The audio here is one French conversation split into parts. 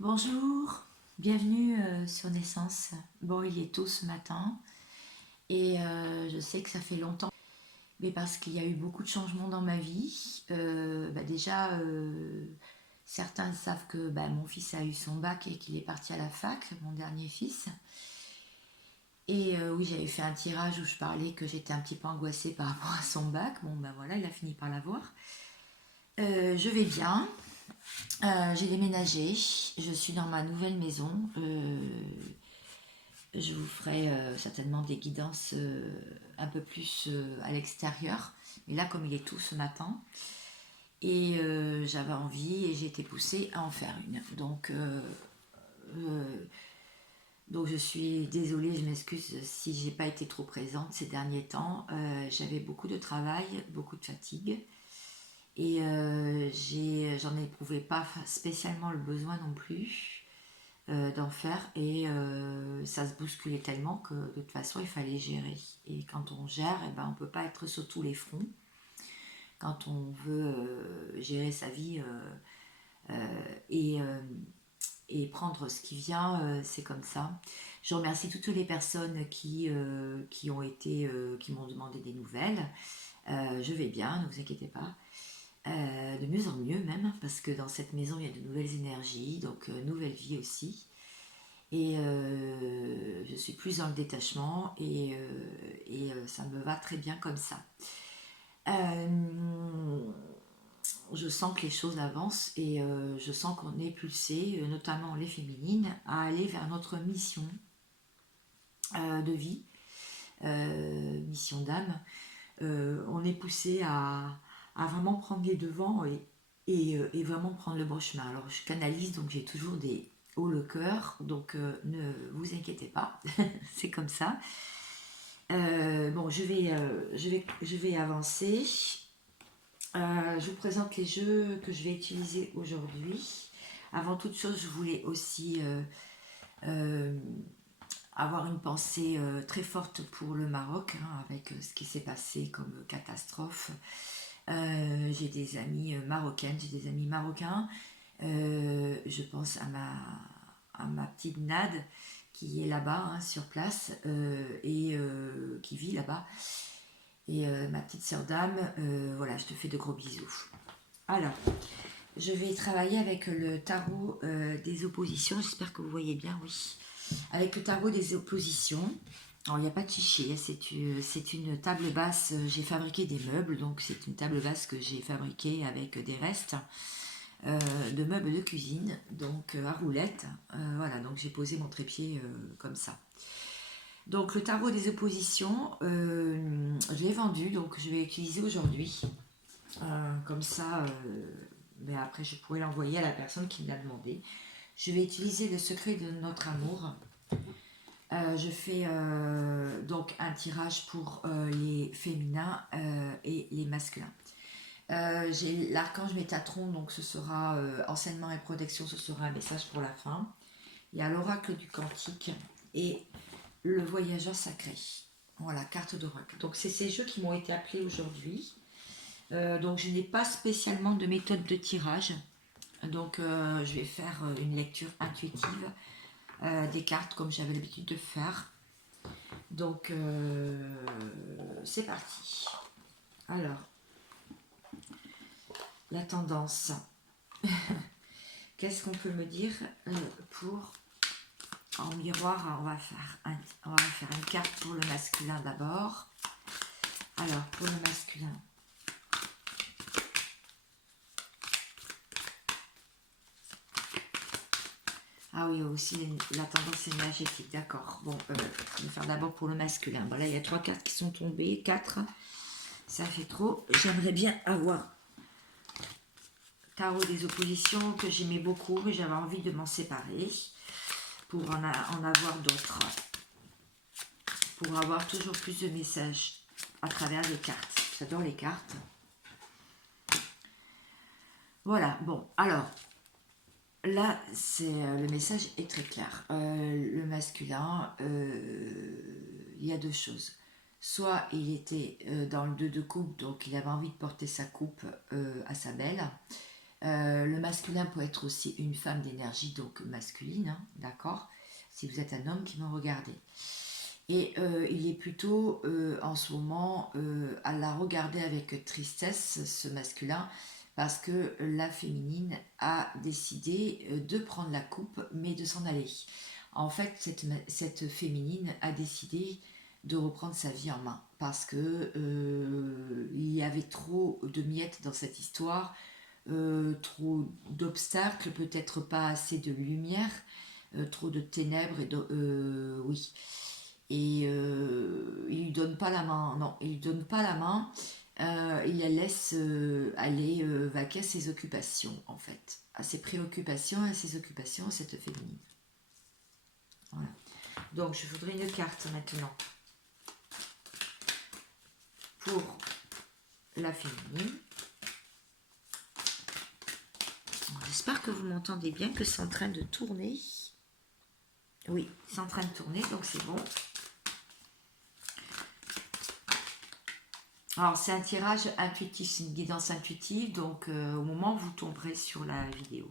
Bonjour, bienvenue sur Naissance. Bon, il est tôt ce matin et je sais que ça fait longtemps, mais parce qu'il y a eu beaucoup de changements dans ma vie. Déjà, certains savent que mon fils a eu son bac et qu'il est parti à la fac, mon dernier fils. Et oui, j'avais fait un tirage où je parlais que j'étais un petit peu angoissée par rapport à son bac. Bon, ben voilà, il a fini par l'avoir. Je vais bien. J'ai déménagé. Je suis dans ma nouvelle maison. Je vous ferai certainement des guidances un peu plus à l'extérieur. Mais là, comme il est tout ce matin, et j'avais envie et j'ai été poussée à en faire une. Euh, donc je suis désolée, je m'excuse si j'ai pas été trop présente ces derniers temps. J'avais beaucoup de travail, beaucoup de fatigue. Et j'en éprouvais pas spécialement le besoin non plus d'en faire et ça se bousculait tellement que de toute façon il fallait gérer. Et quand on gère, on peut pas être sur tous les fronts. Quand on veut gérer sa vie et, et prendre ce qui vient, c'est comme ça. Je remercie toutes les personnes qui ont été, qui m'ont demandé des nouvelles. Je vais bien, ne vous inquiétez pas. De mieux en mieux même, parce que dans cette maison il y a de nouvelles énergies, donc nouvelle vie aussi. Et je suis plus dans le détachement et ça me va très bien comme ça. Euh, je sens que les choses avancent et je sens qu'on est pulsé, notamment les féminines, à aller vers notre mission de vie, mission d'âme. On est poussé à vraiment prendre les devants et vraiment prendre le bon chemin. Alors je canalise, donc j'ai toujours des hauts le cœur, donc ne vous inquiétez pas, c'est comme ça. Bon, je vais avancer. Je vous présente les jeux que je vais utiliser aujourd'hui. Avant toute chose, je voulais aussi euh, avoir une pensée très forte pour le Maroc, hein, avec ce qui s'est passé comme catastrophe. J'ai des amis marocaines, j'ai des amis marocains. Je pense à ma petite Nad qui est là-bas, hein, sur place, et qui vit là-bas. Et ma petite sœur d'âme, voilà, je te fais de gros bisous. Alors, je vais travailler avec le tarot des oppositions. J'espère que vous voyez bien, oui. Avec le tarot des oppositions. Alors, il n'y a pas de chichi, c'est une table basse. J'ai fabriqué des meubles, donc c'est une table basse que j'ai fabriquée avec des restes de meubles de cuisine, donc à roulettes. Voilà, donc j'ai posé mon trépied comme ça. Donc le tarot des oppositions, je l'ai vendu, donc je vais l'utiliser aujourd'hui. Comme ça, mais après je pourrais l'envoyer à la personne qui me l'a demandé. Je vais utiliser le secret de notre amour. Je fais donc un tirage pour les féminins et les masculins. J'ai l'archange Métatron, donc ce sera enseignement et protection, ce sera un message pour la fin. Il y a l'oracle du cantique et le voyageur sacré. Voilà, carte d'oracle. Donc c'est ces jeux qui m'ont été appelés aujourd'hui. Donc je n'ai pas spécialement de méthode de tirage. Donc je vais faire une lecture intuitive des cartes comme j'avais l'habitude de faire. Donc c'est parti. Alors, la tendance. Qu'est-ce qu'on peut me dire pour en miroir? On va faire une carte pour le masculin d'abord. Alors, pour le masculin. Ah oui, aussi la tendance énergétique, d'accord. Bon, je vais faire d'abord pour le masculin. Bon, là, il y a 3 cartes qui sont tombées, 4. Ça fait trop. J'aimerais bien avoir tarot des oppositions que j'aimais beaucoup, mais j'avais envie de m'en séparer pour en avoir d'autres. Pour avoir toujours plus de messages à travers les cartes. J'adore les cartes. Voilà, bon, alors, là, le message est très clair. Le masculin, il y a deux choses. Soit il était dans le 2 de coupe, donc il avait envie de porter sa coupe à sa belle. Le masculin peut être aussi une femme d'énergie, donc masculine, hein, d'accord? Si vous êtes un homme qui me regardez. Et il est plutôt en ce moment à la regarder avec tristesse, ce masculin, parce que la féminine a décidé de prendre la coupe, mais de s'en aller. En fait, cette féminine a décidé de reprendre sa vie en main, parce que il y avait trop de miettes dans cette histoire, trop d'obstacles, peut-être pas assez de lumière, trop de ténèbres, et oui. Et il lui donne pas la main, non, il lui donne pas la main, il la laisse aller vaquer à ses occupations, en fait, à ses préoccupations, à ses occupations, cette féminine. Voilà. Donc je voudrais une carte maintenant pour la féminine. J'espère que vous m'entendez bien, que c'est en train de tourner. Oui, c'est en train de tourner, donc c'est bon. Alors, c'est un tirage intuitif, c'est une guidance intuitive, donc au moment où vous tomberez sur la vidéo.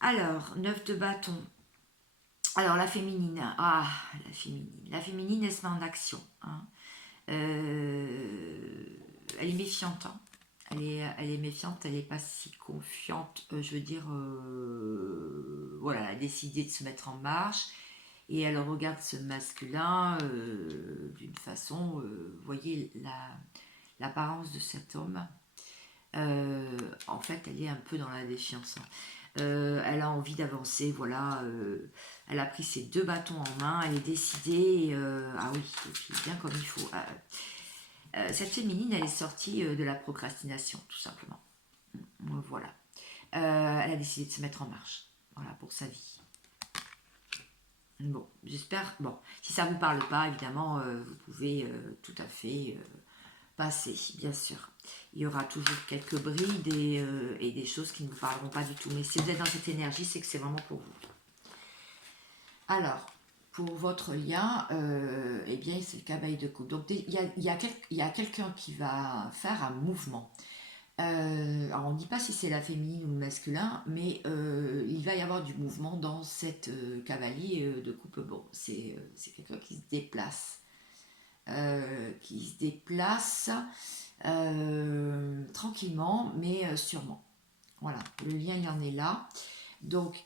Alors, 9 de bâton. Alors, la féminine. Ah, la féminine. La féminine, elle se met en action. Hein. Elle est méfiante. Hein. Elle est méfiante, elle n'est pas si confiante. Je veux dire, voilà, elle a décidé de se mettre en marche. Et elle regarde ce masculin d'une façon, vous voyez l'apparence de cet homme. En fait, elle est un peu dans la défiance. Hein. Elle a envie d'avancer, voilà. Elle a pris ses 2 bâtons en main, elle est décidée. Ah oui, et puis bien comme il faut. Cette féminine, elle est sortie de la procrastination, tout simplement. Voilà. Elle a décidé de se mettre en marche, voilà, pour sa vie. Bon, j'espère. Bon, si ça ne vous parle pas, évidemment, vous pouvez tout à fait passer, bien sûr. Il y aura toujours quelques brides et des choses qui ne vous parleront pas du tout. Mais si vous êtes dans cette énergie, c'est que c'est vraiment pour vous. Alors, pour votre lien, eh bien, c'est le cavalier de coupe. Donc, il y a quelqu'un qui va faire un mouvement. Alors on ne dit pas si c'est la féminine ou le masculin, mais il va y avoir du mouvement dans cette cavalier de coupe. Bon, c'est quelqu'un qui se déplace. Tranquillement, mais sûrement. Voilà, le lien il en est là. Donc,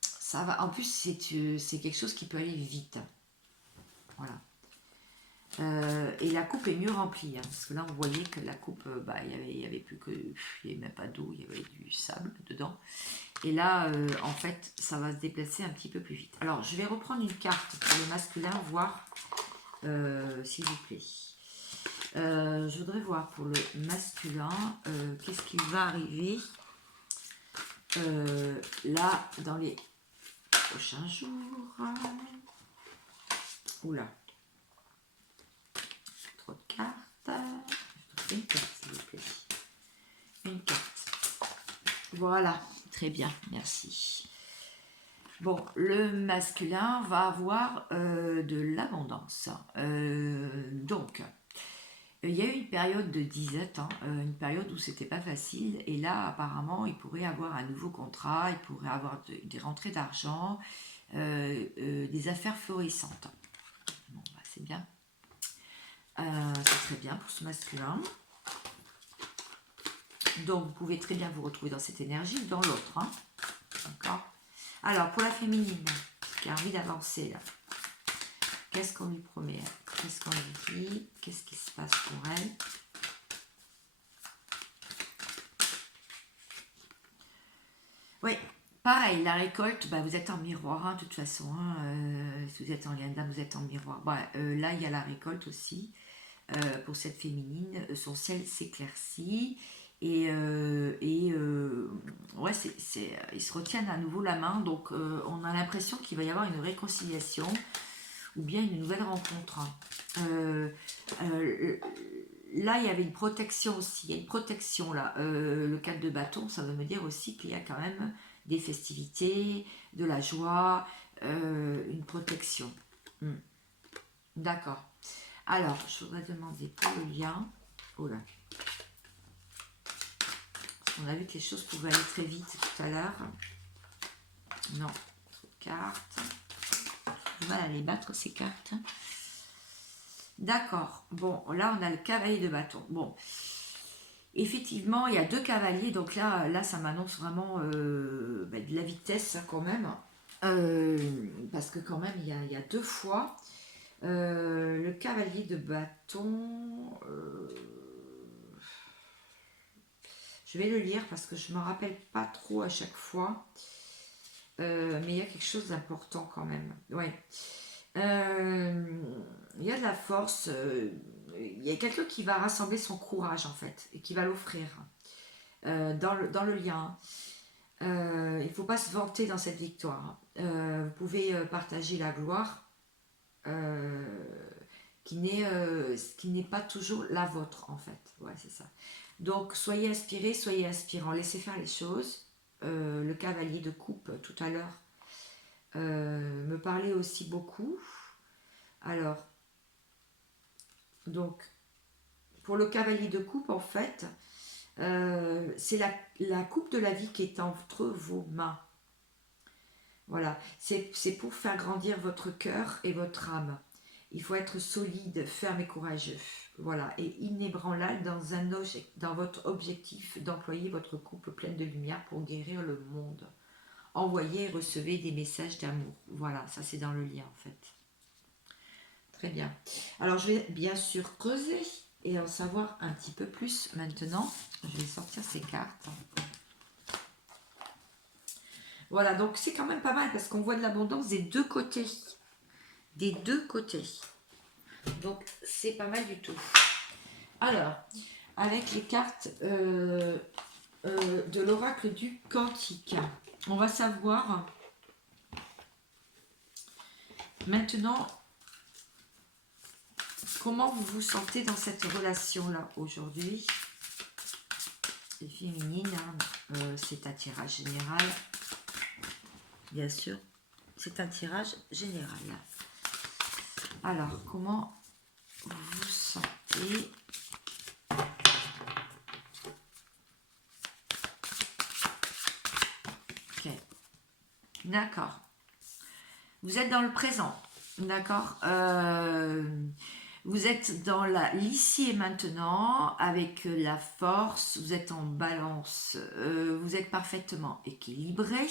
ça va. En plus, c'est quelque chose qui peut aller vite. Voilà. Et la coupe est mieux remplie, hein, parce que là vous voyez que la coupe, il y avait plus que, il n'y avait même pas d'eau, il y avait du sable dedans. Et là, en fait, ça va se déplacer un petit peu plus vite. Alors, je vais reprendre une carte pour le masculin, voir, s'il vous plaît. Je voudrais voir pour le masculin, qu'est-ce qui va arriver là dans les prochains jours. Oula. Trop de cartes. Une carte, s'il vous plaît. Une carte. Voilà, très bien, merci. Bon, le masculin va avoir de l'abondance. Donc, il y a eu une période de disette, hein, une période où c'était pas facile, et là, apparemment, il pourrait avoir un nouveau contrat, il pourrait avoir des rentrées d'argent, des affaires florissantes. Bon, bah, c'est bien. C'est très bien pour ce masculin. Donc, vous pouvez très bien vous retrouver dans cette énergie ou dans l'autre. Hein. D'accord. Alors, pour la féminine, qui a envie d'avancer, là, qu'est-ce qu'on lui promet? Qu'est-ce qu'on lui dit? Qu'est-ce qui se passe pour elle? Oui, pareil, la récolte, bah, vous êtes en miroir, hein, de toute façon. Hein, si vous êtes en lien d'âme, vous êtes en miroir. Bah, là, il y a la récolte aussi. Pour cette féminine, son ciel s'éclaircit et ouais, ils se retiennent à nouveau la main, donc on a l'impression qu'il va y avoir une réconciliation ou bien une nouvelle rencontre. Là, il y avait une protection aussi, il y a une protection là. Le 4 de bâton, ça veut me dire aussi qu'il y a quand même des festivités, de la joie, une protection. D'accord. Alors, je voudrais demander pour le lien. Oh là. On a vu que les choses pouvaient aller très vite tout à l'heure. Non, trop de cartes. J'ai du mal à les battre ces cartes. D'accord. Bon, là on a le cavalier de bâton. Bon, effectivement, il y a 2 cavaliers. Donc là ça m'annonce vraiment de la vitesse quand même. Parce que quand même, il y a 2 fois. Le cavalier de bâton... je vais le lire parce que je ne me rappelle pas trop à chaque fois. Mais il y a quelque chose d'important quand même. Ouais. Il y a de la force. Il y a quelqu'un qui va rassembler son courage en fait et qui va l'offrir dans le lien. Il ne faut pas se vanter dans cette victoire. Vous pouvez partager la gloire qui n'est pas toujours la vôtre en fait. Ouais, c'est ça. Donc soyez inspirés, soyez inspirants, laissez faire les choses. Le cavalier de coupe tout à l'heure me parlait aussi beaucoup. Alors, donc, pour le cavalier de coupe, en fait, c'est la coupe de la vie qui est entre vos mains. Voilà, c'est pour faire grandir votre cœur et votre âme. Il faut être solide, ferme et courageux. Voilà, et inébranlable dans votre objectif d'employer votre coupe pleine de lumière pour guérir le monde. Envoyez et recevez des messages d'amour. Voilà, ça c'est dans le lien en fait. Très bien. Alors je vais bien sûr creuser et en savoir un petit peu plus maintenant. Je vais sortir ces cartes. Voilà, donc c'est quand même pas mal parce qu'on voit de l'abondance des 2 côtés. Des 2 côtés. Donc c'est pas mal du tout. Alors, avec les cartes de l'oracle du Cantique, on va savoir maintenant comment vous vous sentez dans cette relation-là aujourd'hui. C'est féminine, hein. C'est un tirage général. Bien sûr, c'est un tirage général. Alors, comment vous vous sentez? Ok. D'accord. Vous êtes dans le présent. D'accord. Vous êtes dans l'ici et maintenant avec la force. Vous êtes en balance. Vous êtes parfaitement équilibré.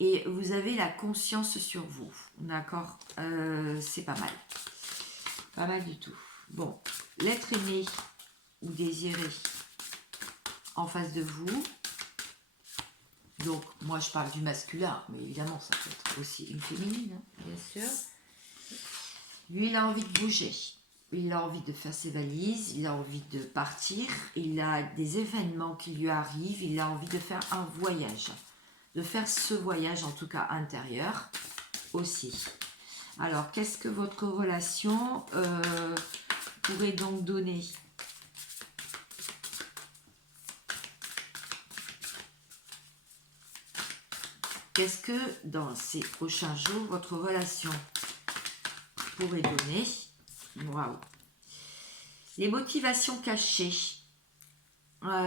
Et vous avez la conscience sur vous. D'accord. C'est pas mal. Pas mal du tout. Bon. L'être aimé ou désiré en face de vous. Donc, moi, je parle du masculin, mais évidemment, ça peut être aussi une féminine, hein, bien sûr. Lui, il a envie de bouger. Il a envie de faire ses valises, il a envie de partir, il a des événements qui lui arrivent, il a envie de faire un voyage. De faire ce voyage, en tout cas intérieur, aussi. Alors, qu'est-ce que votre relation pourrait donc donner ? Qu'est-ce que dans ces prochains jours, votre relation pourrait donner? Waouh! Les motivations cachées,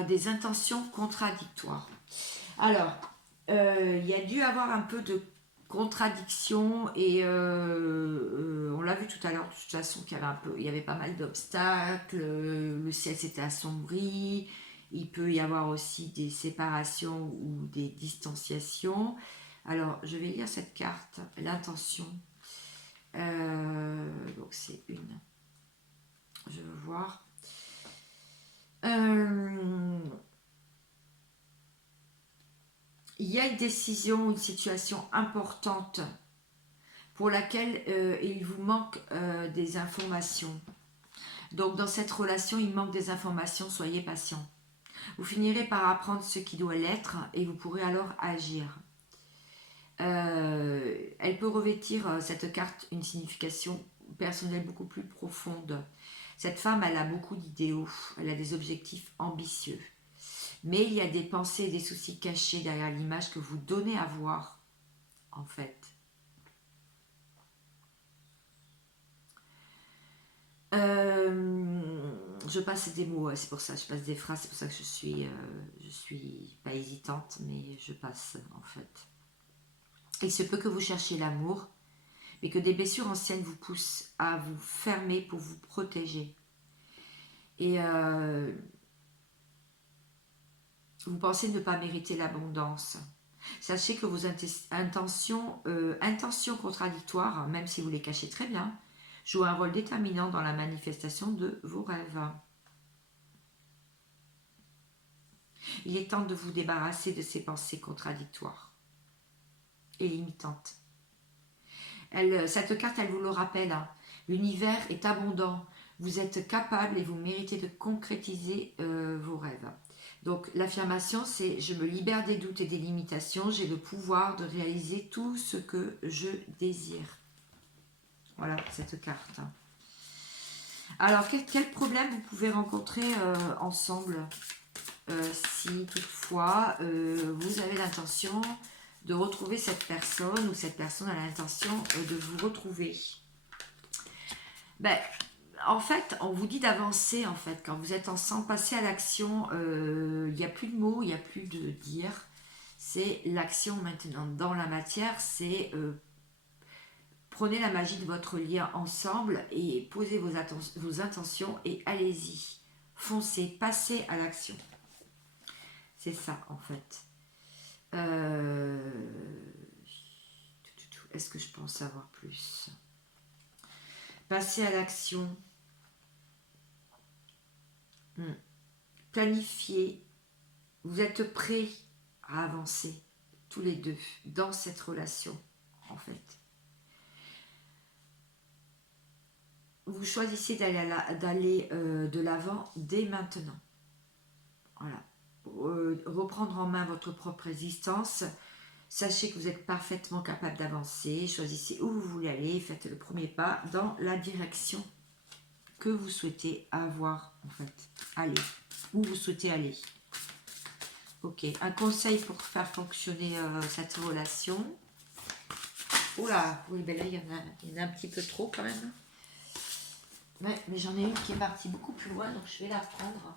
des intentions contradictoires. Alors, il y a dû avoir un peu de contradiction et on l'a vu tout à l'heure de toute façon qu'il y avait il y avait pas mal d'obstacles, le ciel s'était assombri, il peut y avoir aussi des séparations ou des distanciations. Alors je vais lire cette carte, l'intention. Donc c'est une. Je veux voir. Il y a une décision, une situation importante pour laquelle il vous manque des informations. Donc dans cette relation, il manque des informations, soyez patient. Vous finirez par apprendre ce qui doit l'être et vous pourrez alors agir. Elle peut revêtir, cette carte, une signification personnelle beaucoup plus profonde. Cette femme, elle a beaucoup d'idéaux, elle a des objectifs ambitieux. Mais il y a des pensées et des soucis cachés derrière l'image que vous donnez à voir, en fait. Je passe des mots, c'est pour ça, je passe des phrases, c'est pour ça que je suis pas hésitante, mais je passe en fait. Il se peut que vous cherchiez l'amour, mais que des blessures anciennes vous poussent à vous fermer pour vous protéger. Et vous pensez ne pas mériter l'abondance. Sachez que vos intentions contradictoires, même si vous les cachez très bien, jouent un rôle déterminant dans la manifestation de vos rêves. Il est temps de vous débarrasser de ces pensées contradictoires et limitantes. Cette carte, elle vous le rappelle. L'univers est abondant. Vous êtes capable et vous méritez de concrétiser vos rêves. Donc l'affirmation, c'est « Je me libère des doutes et des limitations. J'ai le pouvoir de réaliser tout ce que je désire. » Voilà cette carte. Alors, quel problème vous pouvez rencontrer ensemble si toutefois vous avez l'intention de retrouver cette personne ou cette personne a l'intention de vous retrouver. Ben, en fait, on vous dit d'avancer en fait. Quand vous êtes ensemble, passez à l'action. Il n'y a plus de mots, il n'y a plus de dire. C'est l'action maintenant. Dans la matière, c'est prenez la magie de votre lien ensemble et posez vos intentions et allez-y. Foncez, passez à l'action. C'est ça en fait. Est-ce que je peux en savoir plus? Passez à l'action. Planifiez. Vous êtes prêts à avancer tous les deux dans cette relation en fait. Vous choisissez d'aller de l'avant dès maintenant. Voilà. Reprendre en main votre propre existence. Sachez que vous êtes parfaitement capable d'avancer. Choisissez où vous voulez aller. Faites le premier pas dans la direction que vous souhaitez avoir, en fait. Allez. Où vous souhaitez aller. Ok. Un conseil pour faire fonctionner cette relation. Oula. Oui, ben là, il y en a un petit peu trop quand même. Ouais, mais j'en ai une qui est partie beaucoup plus loin, donc je vais la prendre.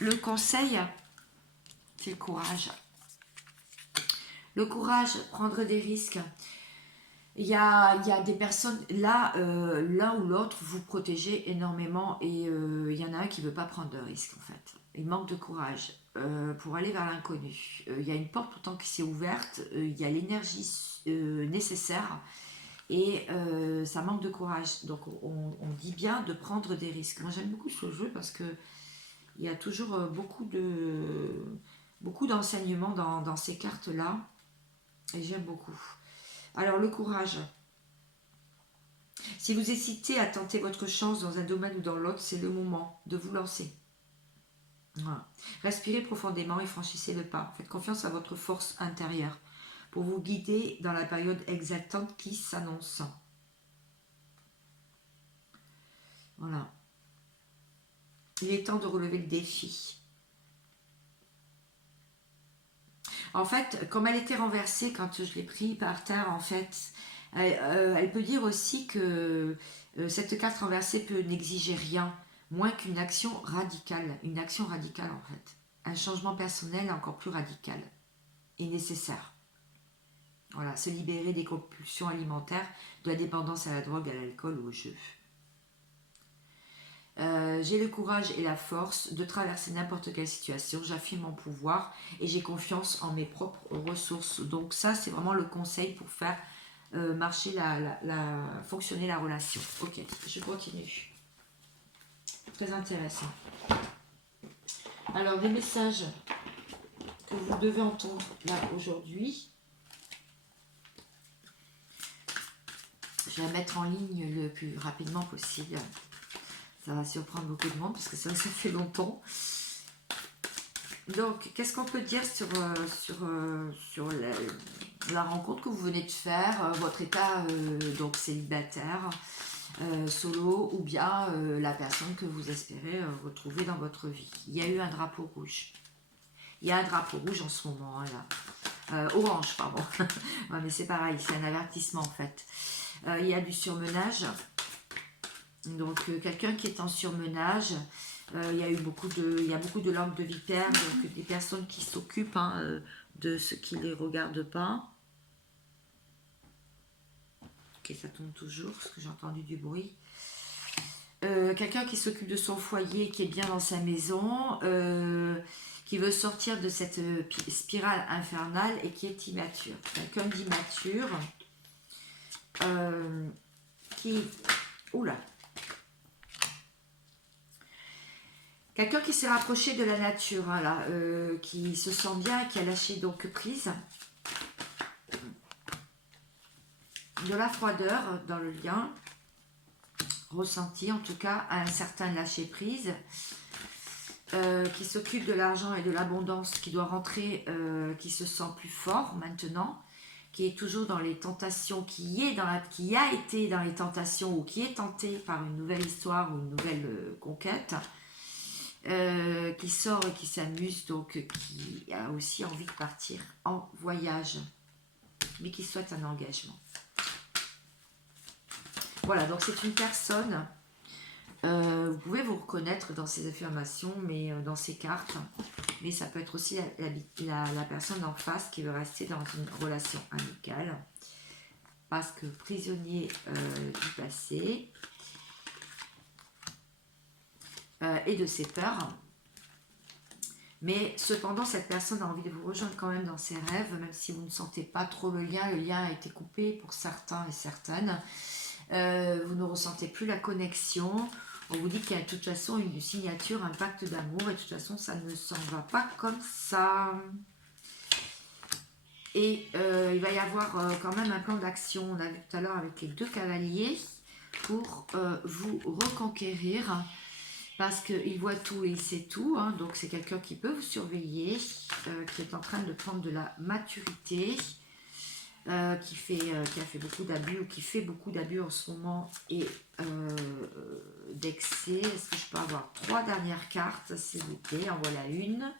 Le conseil, c'est le courage. Le courage, prendre des risques. Il y a des personnes, là, l'un ou l'autre, vous protégez énormément et il y en a un qui ne veut pas prendre de risques en fait. Il manque de courage pour aller vers l'inconnu. Il y a une porte pourtant qui s'est ouverte, il y a l'énergie nécessaire et ça manque de courage. Donc on dit bien de prendre des risques. Moi j'aime beaucoup ce jeu parce que il y a toujours beaucoup d'enseignements dans ces cartes-là. Et j'aime beaucoup. Alors, le courage. Si vous hésitez à tenter votre chance dans un domaine ou dans l'autre, c'est le moment de vous lancer. Voilà. Respirez profondément et franchissez le pas. Faites confiance à votre force intérieure pour vous guider dans la période exaltante qui s'annonce. Voilà. Il est temps de relever le défi. En fait, comme elle était renversée quand je l'ai pris par terre, en fait, elle peut dire aussi que cette carte renversée peut n'exiger rien, moins qu'une action radicale. Une action radicale, en fait. Un changement personnel encore plus radical et nécessaire. Voilà, se libérer des compulsions alimentaires, de la dépendance à la drogue, à l'alcool ou au jeu. J'ai le courage et la force de traverser n'importe quelle situation, j'affirme mon pouvoir et j'ai confiance en mes propres ressources. Donc ça, c'est vraiment le conseil pour faire marcher, fonctionner la relation. Ok, je continue. Très intéressant. Alors, des messages que vous devez entendre là aujourd'hui. Je vais la mettre en ligne le plus rapidement possible. Ça va surprendre beaucoup de monde parce que ça fait longtemps. Donc, qu'est-ce qu'on peut dire sur la rencontre que vous venez de faire, votre état donc célibataire, solo, ou bien la personne que vous espérez retrouver dans votre vie. Il y a eu un drapeau rouge. Il y a un drapeau rouge en ce moment, là. Orange, pardon. Ouais, mais c'est pareil, c'est un avertissement en fait. Il y a du surmenage. Donc quelqu'un qui est en surmenage, il y a beaucoup de langues de vipère, donc des personnes qui s'occupent de ce qui ne les regarde pas. Ok, ça tombe toujours, parce que j'ai entendu du bruit. Quelqu'un qui s'occupe de son foyer, qui est bien dans sa maison, qui veut sortir de cette spirale infernale et qui est immature. Quelqu'un d'immature qui... Oula. Quelqu'un qui s'est rapproché de la nature, là, qui se sent bien, qui a lâché donc prise. De la froideur dans le lien, ressenti en tout cas, un certain lâcher prise, qui s'occupe de l'argent et de l'abondance, qui doit rentrer, qui se sent plus fort maintenant, qui est toujours dans les tentations, qui a été dans les tentations ou qui est tenté par une nouvelle histoire ou une nouvelle conquête, qui sort et qui s'amuse, donc qui a aussi envie de partir en voyage, mais qui souhaite un engagement. Voilà, donc c'est une personne, vous pouvez vous reconnaître dans ces affirmations, mais dans ces cartes, mais ça peut être aussi la personne en face qui veut rester dans une relation amicale, parce que prisonnier du passé et de ses peurs. Mais cependant, cette personne a envie de vous rejoindre quand même dans ses rêves, même si vous ne sentez pas trop le lien a été coupé pour certains et certaines. Vous ne ressentez plus la connexion. On vous dit qu'il y a de toute façon une signature, un pacte d'amour, et de toute façon, ça ne s'en va pas comme ça. Et il va y avoir quand même un plan d'action, on a vu tout à l'heure avec les 2 cavaliers, pour vous reconquérir, parce qu'il voit tout et il sait tout, hein, donc c'est quelqu'un qui peut vous surveiller, qui est en train de prendre de la maturité, qui a fait beaucoup d'abus ou qui fait beaucoup d'abus en ce moment et d'excès. Est-ce que je peux avoir 3 dernières cartes, s'il vous plaît? En voilà une,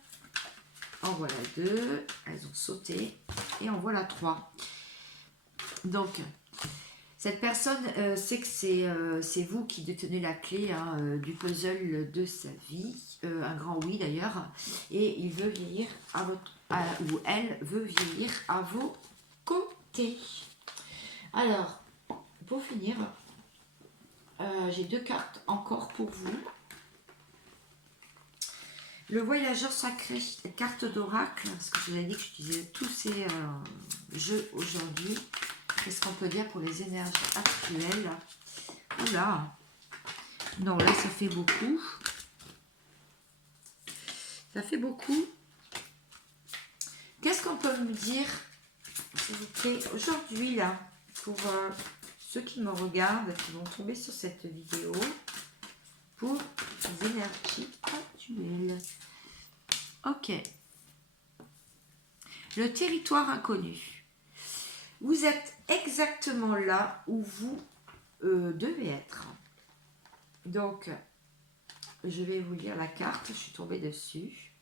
en voilà 2, elles ont sauté, et en voilà 3. Donc, cette personne sait que c'est vous qui détenez la clé du puzzle de sa vie, un grand oui d'ailleurs, et il veut vieillir ou elle veut vieillir à vos côtés. Alors, pour finir, j'ai 2 cartes encore pour vous. Le voyageur sacré, carte d'oracle, parce que je vous avais dit que j'utilisais tous ces jeux aujourd'hui. Qu'est-ce qu'on peut dire pour les énergies actuelles? Oula! Non, là, ça fait beaucoup. Ça fait beaucoup. Qu'est-ce qu'on peut me dire, s'il vous plaît, aujourd'hui, là, pour ceux qui me regardent, qui vont tomber sur cette vidéo, pour les énergies actuelles? Ok. Le territoire inconnu. Vous êtes exactement là où vous devez être. Donc, je vais vous lire la carte, je suis tombée dessus.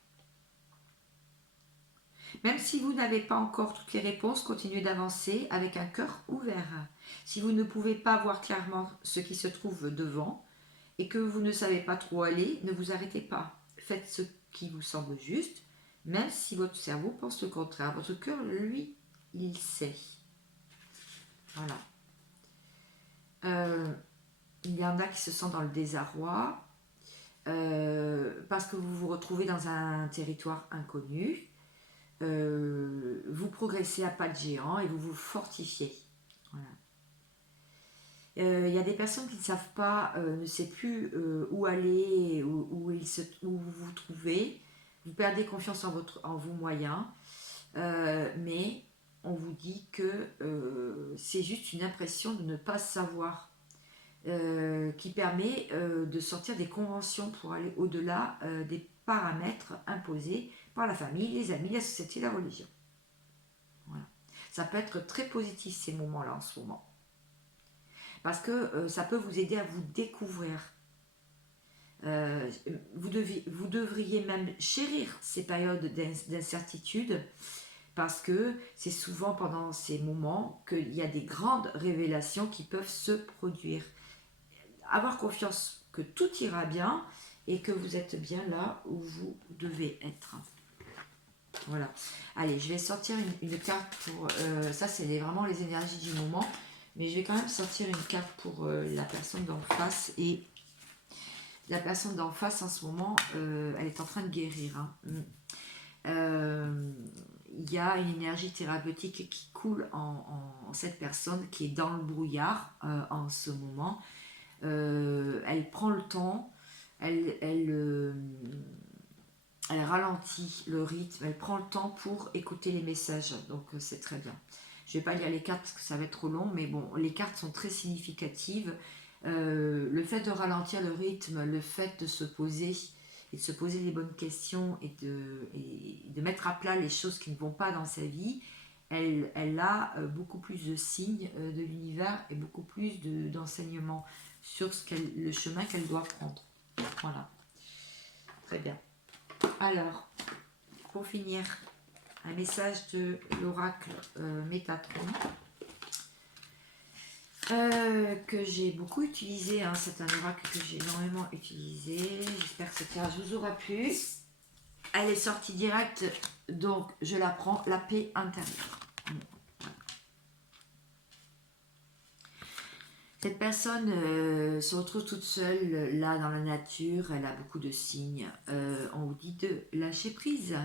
Même si vous n'avez pas encore toutes les réponses, continuez d'avancer avec un cœur ouvert. Si vous ne pouvez pas voir clairement ce qui se trouve devant et que vous ne savez pas trop aller, ne vous arrêtez pas. Faites ce qui vous semble juste, même si votre cerveau pense le contraire. Votre cœur, lui, il sait. Voilà. Il y en a qui se sentent dans le désarroi parce que vous vous retrouvez dans un territoire inconnu. Vous progressez à pas de géant et vous vous fortifiez. Voilà. Il y a des personnes qui ne savent pas, ne savent plus où aller, où vous vous trouvez. Vous perdez confiance en vos moyens, mais on vous dit que c'est juste une impression de ne pas savoir, qui permet de sortir des conventions pour aller au-delà des paramètres imposés par la famille, les amis, la société, la religion. Voilà. Ça peut être très positif ces moments-là en ce moment. Parce que ça peut vous aider à vous découvrir. Vous devriez même chérir ces périodes d'incertitude, parce que c'est souvent pendant ces moments qu'il y a des grandes révélations qui peuvent se produire. avoir confiance que tout ira bien et que vous êtes bien là où vous devez être. Voilà. Allez, je vais sortir une carte pour... ça, c'est vraiment les énergies du moment. Mais je vais quand même sortir une carte pour la personne d'en face. Et la personne d'en face, en ce moment, elle est en train de guérir. Hein. Il y a une énergie thérapeutique qui coule en cette personne qui est dans le brouillard en ce moment. Elle prend le temps, elle ralentit le rythme, elle prend le temps pour écouter les messages, donc c'est très bien. Je ne vais pas lire les cartes parce que ça va être trop long, mais bon, les cartes sont très significatives. Le fait de ralentir le rythme, le fait de se poser et de se poser les bonnes questions et de mettre à plat les choses qui ne vont pas dans sa vie, elle a beaucoup plus de signes de l'univers et beaucoup plus d'enseignements sur le chemin qu'elle doit prendre. Voilà, très bien. Alors, pour finir, un message de l'oracle Métatron que j'ai beaucoup utilisé. Hein, c'est un oracle que j'ai énormément utilisé. J'espère que cette tirage vous aura plu. Elle est sortie directe, donc je la prends. La paix intérieure. Cette personne se retrouve toute seule là dans la nature. Elle a beaucoup de signes. On vous dit de lâcher prise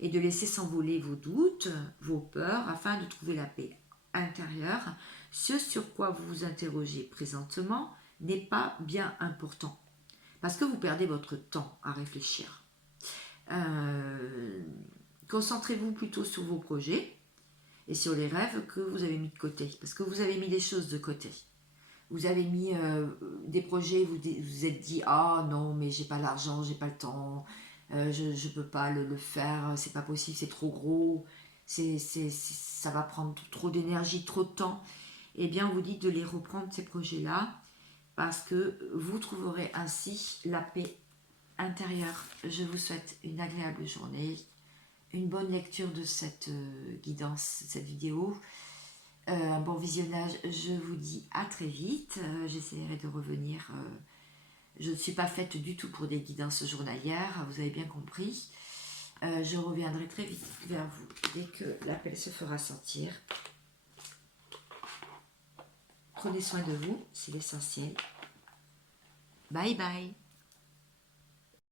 et de laisser s'envoler vos doutes, vos peurs, afin de trouver la paix intérieure. Ce sur quoi vous vous interrogez présentement n'est pas bien important, parce que vous perdez votre temps à réfléchir. Concentrez-vous plutôt sur vos projets et sur les rêves que vous avez mis de côté, parce que vous avez mis des choses de côté. Vous avez mis des projets, vous vous êtes dit « Ah non, mais j'ai pas l'argent, j'ai pas le temps, je peux pas le faire, c'est pas possible, c'est trop gros, ça va prendre trop d'énergie, trop de temps. » Eh bien, on vous dit de les reprendre, ces projets-là, parce que vous trouverez ainsi la paix intérieure. Je vous souhaite une agréable journée, une bonne lecture de cette guidance, cette vidéo. Un bon visionnage, je vous dis à très vite. J'essaierai de revenir. Je ne suis pas faite du tout pour des guidances journalières, vous avez bien compris. Je reviendrai très vite vers vous dès que l'appel se fera sentir. Prenez soin de vous, c'est l'essentiel. Bye bye.